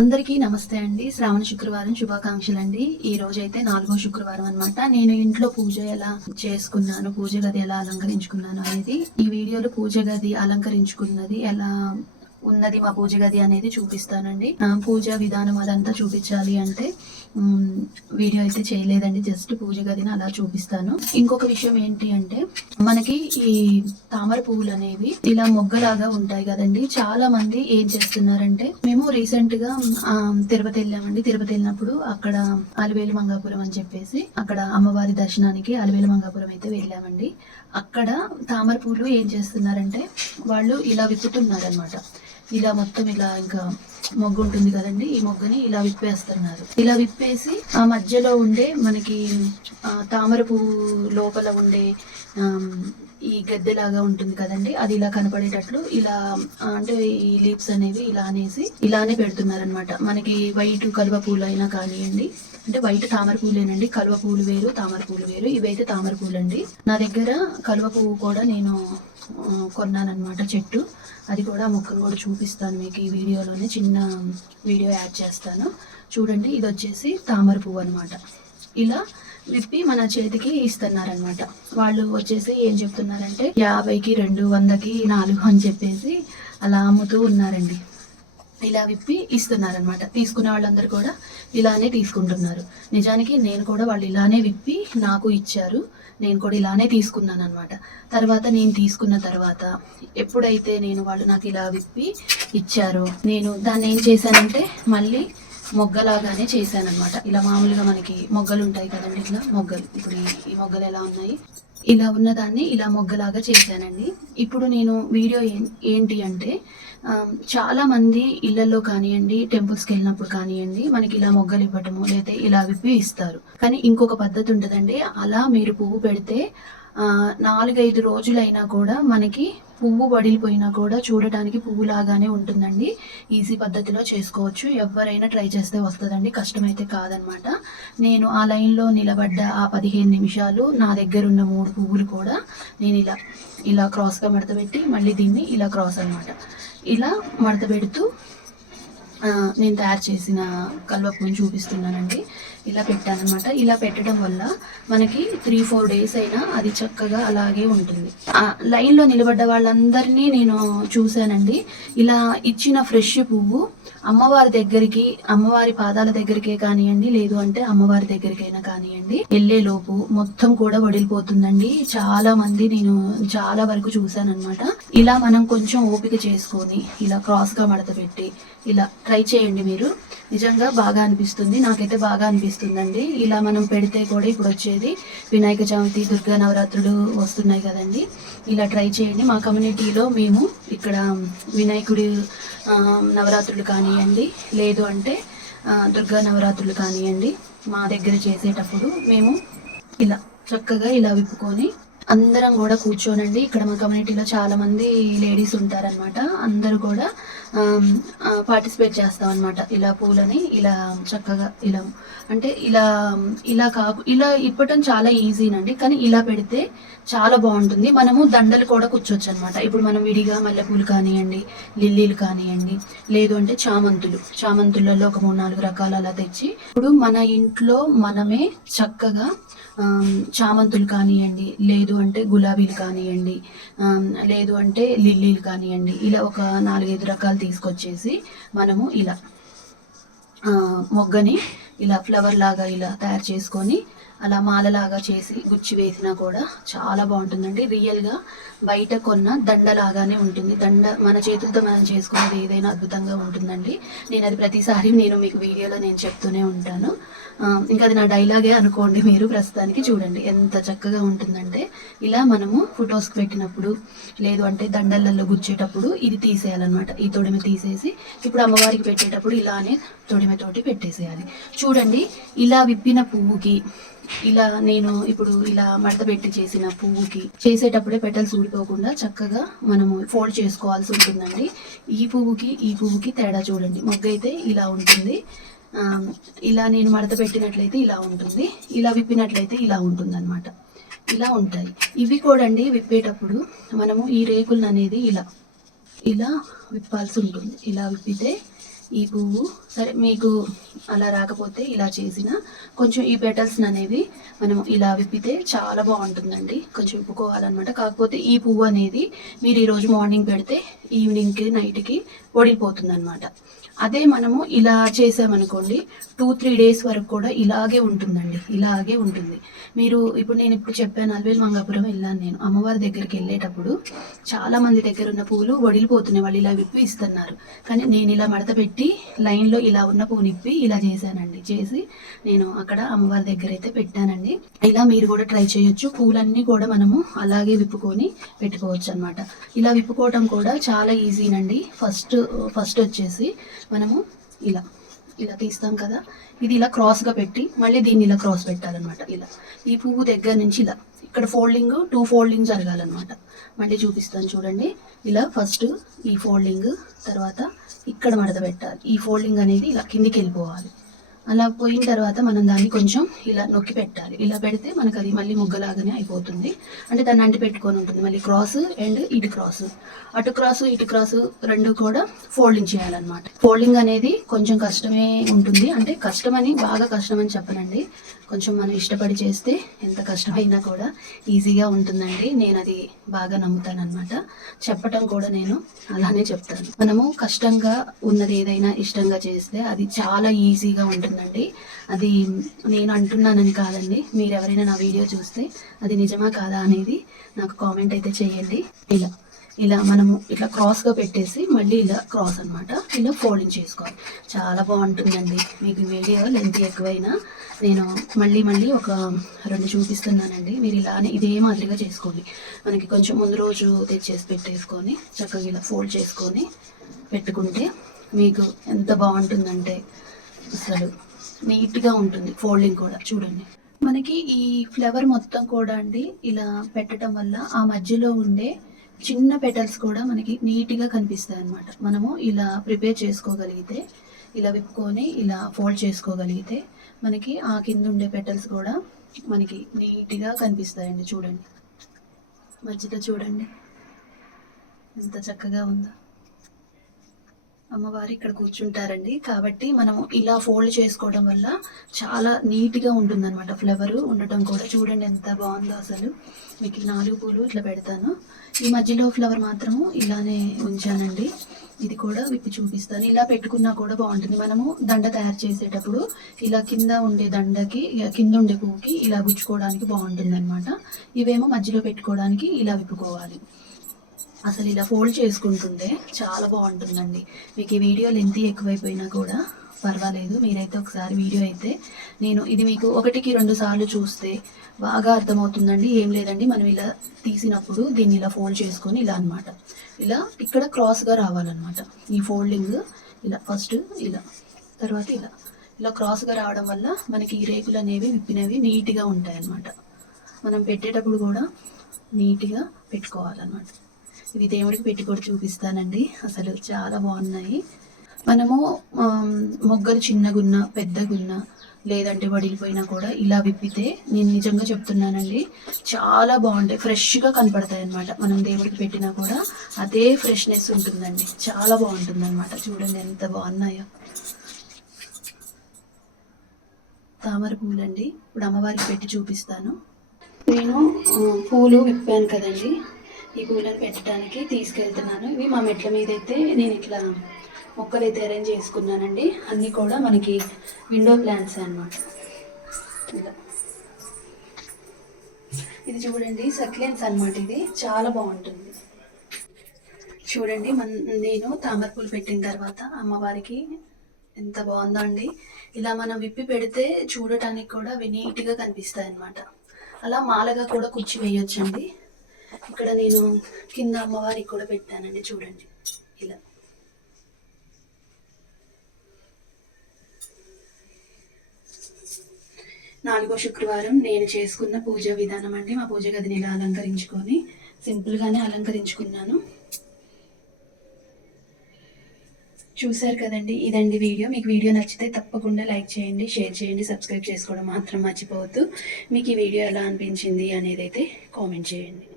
అందరికీ నమస్తే అండి. శ్రావణ శుక్రవారం శుభాకాంక్షలు అండి ఈ రోజు అయితే నాలుగో శుక్రవారం అన్నమాట. నేను ఇంట్లో పూజ ఎలా చేసుకున్నాను పూజ గది ఎలా అలంకరించుకున్నాను అనేది ఈ వీడియోలో పూజ గది అలంకరించుకున్నది ఎలా ఉన్నది మా పూజ గది అనేది చూపిస్తానండి. పూజ విధానం అదంతా చూపించాలి అంటే వీడియో అయితే చేయలేదండి. జస్ట్ పూజ గదిని అలా చూపిస్తాను. ఇంకొక విషయం ఏంటి అంటే మనకి ఈ తామర పువ్వులు అనేవి ఇలా మొగ్గలాగా ఉంటాయి కదండి. చాలా మంది ఏం చేస్తున్నారంటే మేము రీసెంట్గా తిరుపతి వెళ్ళామండి. తిరుపతి వెళ్ళినప్పుడు అక్కడ అలివేలు మంగాపురం అని చెప్పేసి అక్కడ అమ్మవారి దర్శనానికి అలివేలు మంగాపురం అయితే వెళ్ళామండి. అక్కడ తామర పువ్వులు ఏం చేస్తున్నారంటే వాళ్ళు ఇలా విప్పుతున్నారనమాట ఇలా మొత్తం ఇలా ఇంకా మొగ్గు ఉంటుంది కదండి ఈ మొగ్గని ఇలా విప్పేస్తున్నారు. ఇలా విప్పేసి ఆ మధ్యలో ఉండే మనకి తామర పువ్వు లోపల ఉండే ఈ గద్దెలాగా ఉంటుంది కదండి అది ఇలా కనపడేటట్లు ఇలా అంటే ఈ లీవ్స్ అనేవి ఇలా అనేసి ఇలానే పెడుతున్నారనమాట మనకి వైట్ కలువ పూలు అయినా కానివ్వండి అంటే వైట్ తామర పూలేనండి కలువ పూలు వేరు తామర పూలు వేరు. ఇవైతే తామర పూలు అండి నా దగ్గర కలువ పువ్వు కూడా నేను కొన్నానమాట చెట్టు. అది కూడా మొక్కను కూడా చూపిస్తాను మీకు ఈ వీడియోలోనే. చిన్న వీడియో యాడ్ చేస్తాను. చూడండి ఇది వచ్చేసి తామర పువ్వు అనమాట ఇలా విప్పి మన చేతికి ఇస్తున్నారనమాట వాళ్ళు వచ్చేసి ఏం చెప్తున్నారంటే యాభైకి రెండు వందకి నాలుగు అని చెప్పేసి అలా అమ్ముతూ ఉన్నారండి. ఇలా విప్పి ఇస్తున్నారనమాట తీసుకునే వాళ్ళందరూ కూడా ఇలానే తీసుకుంటున్నారు. నిజానికి నేను కూడా వాళ్ళు ఇలానే విప్పి నాకు ఇచ్చారు. నేను కూడా ఇలానే తీసుకున్నాను అనమాట తర్వాత నేను తీసుకున్న తర్వాత ఎప్పుడైతే నేను వాళ్ళు నాకు ఇలా విప్పి ఇచ్చారో నేను దాన్ని ఏం చేశానంటే మళ్ళీ మొగ్గలాగానే చేశానన్నమాట. ఇలా మామూలుగా మనకి మొగ్గలు ఉంటాయి కదండి ఇట్లా మొగ్గలు. ఇప్పుడు ఈ మొగ్గలు ఎలా ఉన్నాయి? ఇలా ఉన్నదాన్ని ఇలా మొగ్గలాగా చేశానండి. ఇప్పుడు నేను వీడియో ఏం- ఏంటి అంటే చాలామంది చాలా మంది ఇళ్ళలో కానివ్వండి టెంపుల్స్కి వెళ్ళినప్పుడు కానివ్వండి మనకి ఇలా మొగ్గలు ఇవ్వటము లేకపోతే ఇలా విప్పి ఇస్తారు. కానీ ఇంకొక పద్ధతి ఉంటుందండి అలా మీరు పువ్వు పెడితే నాలుగైదు రోజులైనా కూడా మనకి పువ్వు వడిలిపోయినా కూడా చూడటానికి పువ్వులాగానే ఉంటుందండి. ఈజీ పద్ధతిలో చేసుకోవచ్చు. ఎవరైనా ట్రై చేస్తే వస్తుందండి. కష్టమైతే కాదనమాట. నేను ఆ లైన్లో నిలబడ్డ ఆ పదిహేను నిమిషాలు నా దగ్గర ఉన్న మూడు పువ్వులు కూడా నేను ఇలా ఇలా క్రాస్గా మడతపెట్టి మళ్ళీ దీన్ని ఇలా క్రాస్ అన్నమాట ఇలా మడత పెడుతూ నేను తయారు చేసిన కల్వపుని చూపిస్తున్నానండి. ఇలా పెట్టానమాట ఇలా పెట్టడం వల్ల మనకి త్రీ ఫోర్ డేస్ అయినా అది చక్కగా అలాగే ఉంటుంది. ఆ లైన్లో నిలబడ్డ వాళ్ళందరినీ నేను చూశానండి. ఇలా ఇచ్చిన ఫ్రెష్ పువ్వు అమ్మవారి దగ్గరికి అమ్మవారి పాదాల దగ్గరికే కానివ్వండి లేదు అంటే అమ్మవారి దగ్గరికైనా కానివ్వండి వెళ్ళే లోపు మొత్తం కూడా వడిలిపోతుందండి. చాలా మంది నేను చాలా వరకు చూశానన్నమాట. ఇలా మనం కొంచెం ఓపిక చేసుకొని ఇలా క్రాస్గా మడత పెట్టి ఇలా ట్రై చేయండి మీరు. నిజంగా బాగా అనిపిస్తుంది. నాకైతే బాగా అనిపిస్తుందండి. ఇలా మనం పెడితే కూడా ఇప్పుడు వచ్చేది వినాయక చవితి దుర్గా నవరాత్రులు వస్తున్నాయి కదండి. ఇలా ట్రై చేయండి. మా కమ్యూనిటీలో మేము ఇక్కడ వినాయకుడి నవరాత్రులు కానివ్వండి లేదు అంటే దుర్గా నవరాత్రులు కానివ్వండి మా దగ్గర చేసేటప్పుడు మేము ఇలా చక్కగా ఇలా విప్పుకొని అందరం కూడా కూర్చోనండి. ఇక్కడ మా కమ్యూనిటీలో చాలా మంది లేడీస్ ఉంటారనమాట అందరూ కూడా పార్టిసిపేట్ చేస్తాం అనమాట ఇలా పూలని ఇలా చక్కగా ఇలా అంటే ఇలా ఇలా కాకు ఇలా ఇప్పటం చాలా ఈజీనండి. కానీ ఇలా పెడితే చాలా బాగుంటుంది. మనము దండలు కూడా కూర్చోవచ్చు అనమాట ఇప్పుడు మనం విడిగా మల్లెపూలు కానివ్వండి లిల్లీలు కానివ్వండి లేదు అంటే చామంతులు. చామంతులలో ఒక మూడు నాలుగు రకాలు అలా తెచ్చి ఇప్పుడు మన ఇంట్లో మనమే చక్కగా చామంతులు కానివ్వండి లేదు అంటే గులాబీలు కానివ్వండి లేదు అంటే లిల్లీలు కానివ్వండి ఇలా ఒక నాలుగైదు రకాలు తీసుకొచ్చేసి మనము ఇలా మొగ్గని ఇలా ఫ్లవర్ లాగా ఇలా తయారు చేసుకొని అలా మాలలాగా చేసి గుచ్చి వేసినా కూడా చాలా బాగుంటుందండి. రియల్గా బయట కొన్న దండలాగానే ఉంటుంది. దండ మన చేతులతో మనం చేసుకునేది ఏదైనా అద్భుతంగా ఉంటుందండి. నేను అది ప్రతిసారి నేను మీకు వీడియోలో నేను చెప్తూనే ఉంటాను. ఇంకా అది నా డైలాగే అనుకోండి మీరు ప్రస్తుతానికి చూడండి. ఎంత చక్కగా ఉంటుందంటే ఇలా మనము ఫొటోస్కి పెట్టినప్పుడు లేదు అంటే దండలలో గుచ్చేటప్పుడు ఇది తీసేయాలన్నమాట. ఈ తొడిమి తీసేసి ఇప్పుడు అమ్మవారికి పెట్టేటప్పుడు ఇలానే తొడిమితోటి పెట్టేసేయాలి. చూడండి ఇలా విప్పిన పువ్వుకి ఇలా నేను ఇప్పుడు ఇలా మడత పెట్టి చేసిన పువ్వుకి చేసేటప్పుడే పెటల్స్ ఊడిపోకుండా చక్కగా మనము ఫోల్డ్ చేసుకోవాల్సి ఉంటుందండి. ఈ పువ్వుకి ఈ పువ్వుకి తేడా చూడండి. మొగ్గ అయితే ఇలా ఉంటుంది. ఇలా నేను మడత పెట్టినట్లయితే ఇలా ఉంటుంది. ఇలా విప్పినట్లయితే ఇలా ఉంటుంది అనమాట ఇలా ఉంటాయి. ఇవి కూడా అండి విప్పేటప్పుడు మనము ఈ రేకులను అనేది ఇలా ఇలా విప్పాల్సి ఉంటుంది. ఇలా విప్పితే ఈ పువ్వు. సరే మీకు అలా రాకపోతే ఇలా చేసిన కొంచెం ఈ పెటల్స్ అనేవి మనం ఇలా విప్పితే చాలా బాగుంటుందండి. కొంచెం విప్పుకోవాలన్నమాట. కాకపోతే ఈ పువ్వు అనేది మీరు ఈరోజు మార్నింగ్ పెడితే ఈవినింగ్కి నైట్కి ఒడిపోతుంది అనమాట అదే మనము ఇలా చేసామనుకోండి టూ త్రీ డేస్ వరకు కూడా ఇలాగే ఉంటుందండి ఇలాగే ఉంటుంది. మీరు ఇప్పుడు నేను ఇప్పుడు చెప్పాను అల్వేలు మంగాపురం వెళ్ళాను నేను. అమ్మవారి దగ్గరికి వెళ్ళేటప్పుడు చాలా మంది దగ్గర ఉన్న పువ్వులు వడిలిపోతున్నాయి వాళ్ళు ఇలా విప్పి ఇస్తున్నారు. కానీ నేను ఇలా మడత పెట్టి లైన్లో ఇలా ఉన్న పువ్వు నిప్పి ఇలా చేశానండి. చేసి నేను అక్కడ అమ్మవారి దగ్గర అయితే పెట్టానండి. ఇలా మీరు కూడా ట్రై చేయొచ్చు. పూలన్నీ కూడా మనము అలాగే విప్పుకొని పెట్టుకోవచ్చు అనమాట ఇలా విప్పుకోవటం కూడా చాలా ఈజీనండి. ఫస్ట్ ఫస్ట్ వచ్చేసి మనము ఇలా ఇలా తీస్తాం కదా. ఇది ఇలా క్రాస్గా పెట్టి మళ్ళీ దీన్ని ఇలా క్రాస్ పెట్టాలన్నమాట ఇలా. ఈ పువ్వు దగ్గర నుంచి ఇలా. ఇక్కడ ఫోల్డింగ్ టూ ఫోల్డింగ్ జరగాలన్నమాట. మళ్ళీ చూపిస్తాను చూడండి. ఇలా ఫస్ట్ ఈ ఫోల్డింగ్ తర్వాత ఇక్కడ మడత పెట్టాలి. ఈ ఫోల్డింగ్ అనేది ఇలా కిందికి వెళ్ళిపోవాలి. అలా పోయిన తర్వాత మనం దాన్ని కొంచెం ఇలా నొక్కి పెట్టాలి. ఇలా పెడితే మనకు అది మళ్ళీ ముగ్గలాగానే అయిపోతుంది. అంటే దాన్ని అంటి పెట్టుకొని ఉంటుంది. మళ్ళీ క్రాస్ అండ్ ఇటు క్రాస్. అటు క్రాస్ ఇటు క్రాస్ రెండు కూడా ఫోల్డింగ్ చేయాలన్నమాట. ఫోల్డింగ్ అనేది కొంచెం కష్టమే ఉంటుంది. అంటే కష్టమని బాగా కష్టం అని చెప్పనండి. కొంచెం మనం ఇష్టపడి చేస్తే ఎంత కష్టమైనా కూడా ఈజీగా ఉంటుందండి. నేను అది బాగా నమ్ముతానమాట చెప్పటం కూడా నేను అలానే చెప్తాను. మనము కష్టంగా ఉన్నది ఏదైనా ఇష్టంగా చేస్తే అది చాలా ఈజీగా ఉంటుంది. ఉంటుందండి అది నేను అంటున్నానని కాదండి. మీరు ఎవరైనా నా వీడియో చూస్తే అది నిజమా కాదా అనేది నాకు కామెంట్ అయితే చేయండి. ఇలా ఇలా మనము ఇట్లా క్రాస్గా పెట్టేసి మళ్ళీ ఇలా క్రాస్ అన్నమాట. ఇలా ఫోల్డింగ్ చేసుకోవాలి. చాలా బాగుంటుందండి. మీకు వీడియో లెంత్ ఎక్కువైనా నేను మళ్ళీ మళ్ళీ ఒక రెండు చూపిస్తున్నానండి. మీరు ఇలానే ఇదే మాదిరిగా చేసుకోండి. మనకి కొంచెం ముందు రోజు తెచ్చేసి పెట్టేసుకొని చక్కగా ఇలా ఫోల్డ్ చేసుకొని పెట్టుకుంటే మీకు ఎంత బాగుంటుందంటే అసలు నీట్గా ఉంటుంది ఫోల్డింగ్ కూడా చూడండి. మనకి ఈ ఫ్లవర్ మొత్తం కూడా అండి ఇలా పెట్టడం వల్ల ఆ మధ్యలో ఉండే చిన్న పెటల్స్ కూడా మనకి నీట్గా కనిపిస్తాయి అనమాట మనము ఇలా ప్రిపేర్ చేసుకోగలిగితే ఇలా విప్పుకొని ఇలా ఫోల్డ్ చేసుకోగలిగితే మనకి ఆ కింద ఉండే పెటల్స్ కూడా మనకి నీట్గా కనిపిస్తాయండి చూడండి. మధ్యలో చూడండి ఎంత చక్కగా ఉందో. అమ్మవారు ఇక్కడ కూర్చుంటారండి. కాబట్టి మనం ఇలా ఫోల్డ్ చేసుకోవడం వల్ల చాలా నీట్గా ఉంటుంది అనమాట ఫ్లవర్ ఉండటం కూడా. చూడండి ఎంత బాగుందో అసలు. మీకు నాలుగు పూలు ఇట్లా పెడతాను. ఈ మధ్యలో ఫ్లవర్ మాత్రము ఇలానే ఉంచానండి. ఇది కూడా విప్పి చూపిస్తాను. ఇలా పెట్టుకున్నా కూడా బాగుంటుంది. మనము దండ తయారు చేసేటప్పుడు ఇలా కింద ఉండే దండకి కింద ఉండే పువ్వుకి ఇలా గుచ్చుకోవడానికి బాగుంటుంది అనమాట ఇవేమో మధ్యలో పెట్టుకోవడానికి ఇలా విప్పుకోవాలి. అసలు ఇలా ఫోల్డ్ చేసుకుంటుంటే చాలా బాగుంటుందండి. మీకు ఈ వీడియో లెంత్ ఎక్కువైపోయినా కూడా పర్వాలేదు. మీరైతే ఒకసారి వీడియో అయితే నేను ఇది మీకు ఒకటికి రెండు సార్లు చూస్తే బాగా అర్థమవుతుందండి. ఏం లేదండి. మనం ఇలా తీసినప్పుడు దీన్ని ఇలా ఫోల్డ్ చేసుకొని ఇలా అన్నమాట. ఇలా ఇక్కడ క్రాస్గా రావాలన్నమాట. ఈ ఫోల్డింగ్ ఇలా ఫస్ట్ ఇలా తర్వాత ఇలా. ఇలా క్రాస్గా రావడం వల్ల మనకి ఈ రేకులు అనేవి విప్పినవి నీట్గా ఉంటాయి అన్నమాట మనం పెట్టేటప్పుడు కూడా నీట్గా పెట్టుకోవాలన్నమాట. ఇవి దేవుడికి పెట్టి కూడా చూపిస్తానండి. అసలు చాలా బాగున్నాయి. మనము మొగ్గలు చిన్నగున్న పెద్దగున్న లేదంటే వడిలిపోయినా కూడా ఇలా విప్పితే నేను నిజంగా చెప్తున్నానండి చాలా బాగుంటాయి. ఫ్రెష్గా కనపడతాయి అన్నమాట మనం దేవుడికి పెట్టినా కూడా అదే ఫ్రెష్నెస్ ఉంటుందండి. చాలా బాగుంటుంది అనమాట చూడండి ఎంత బాగున్నాయో. తామర పూలండి. ఇప్పుడు అమ్మవారికి పెట్టి చూపిస్తాను. నేను పూలు విప్పాను కదండి. ఈ కూలర్ పెట్టడానికి తీసుకెళ్తున్నాను. ఇవి మా మెట్ల మీద అయితే నేను ఇట్లా మొక్కలు అయితే అరేంజ్ చేసుకున్నానండి. అన్నీ కూడా మనకి విండో ప్లాంట్స్ అన్నమాట. ఇలా. ఇది చూడండి సక్లెన్స్ అన్నమాట ఇది. చాలా బాగుంటుంది. చూడండి మన్ నేను తామరపూలు పెట్టిన తర్వాత అమ్మవారికి ఎంత బాగుందో అండి. ఇలా మనం విప్పి పెడితే చూడటానికి కూడా అవి నీట్గా కనిపిస్తాయి అన్నమాట అలా మాలగా కూడా కుర్చీ వేయొచ్చండి. ఇక్కడ నేను కింద అమ్మవారికి కూడా పెట్టానండి చూడండి. ఇలా. నాలుగో శుక్రవారం నేను చేసుకున్న పూజ విధానం అండి. మా పూజ గదిని ఇలా అలంకరించుకొని సింపుల్గానే అలంకరించుకున్నాను. చూశారు కదండి ఇదండి వీడియో. మీకు వీడియో నచ్చితే తప్పకుండా లైక్ చేయండి షేర్ చేయండి సబ్స్క్రైబ్ చేసుకోవడం మాత్రం మర్చిపోవద్దు. మీకు ఈ వీడియో ఎలా అనిపించింది అనేది అయితే కామెంట్ చేయండి.